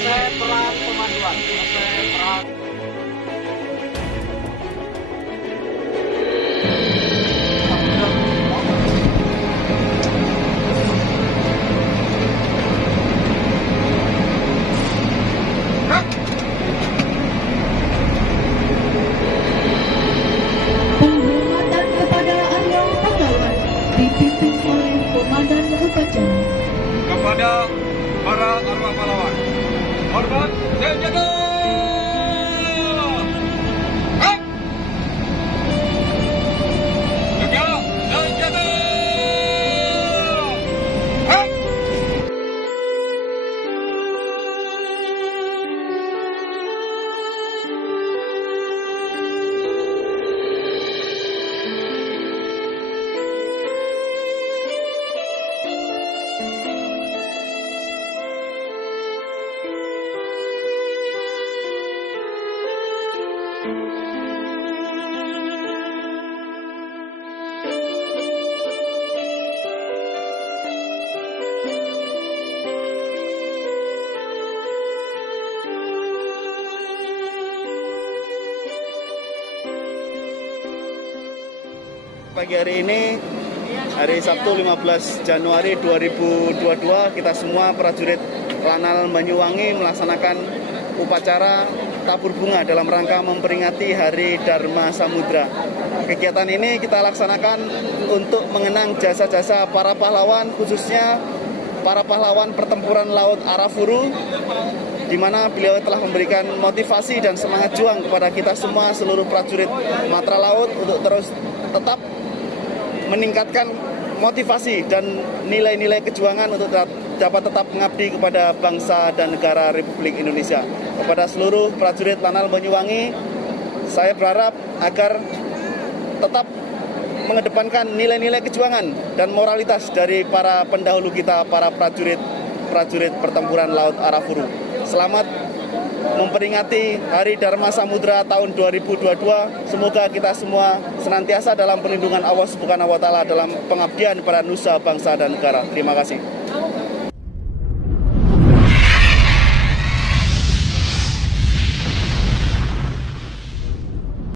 Saya peran pemanduan, saya peran Penghormatan kepada arwah pahlawan dipimpin oleh Komandan Upacara. Kepada para arwah pahlawan, hormat dan jaga. Hak! Jaga dan jaga. Hak! Pagi hari ini, hari Sabtu 15 Januari 2022, kita semua prajurit Lanal Banyuwangi melaksanakan upacara tabur bunga dalam rangka memperingati Hari Dharma Samudra. Kegiatan ini kita laksanakan untuk mengenang jasa-jasa para pahlawan, khususnya para pahlawan pertempuran Laut Arafuru, di mana beliau telah memberikan motivasi dan semangat juang kepada kita semua seluruh prajurit Matra Laut untuk terus tetap meningkatkan motivasi dan nilai-nilai kejuangan untuk dapat tetap mengabdi kepada bangsa dan negara Republik Indonesia. Kepada seluruh prajurit Lanal Banyuwangi, saya berharap agar tetap mengedepankan nilai-nilai kejuangan dan moralitas dari para pendahulu kita, para prajurit pertempuran Laut Arafuru. Selamat memperingati Hari Dharma Samudra tahun 2022. Semoga kita semua senantiasa dalam perlindungan Allah Subhanahu wa Ta'ala dalam pengabdian pada nusa, bangsa, dan negara. Terima kasih.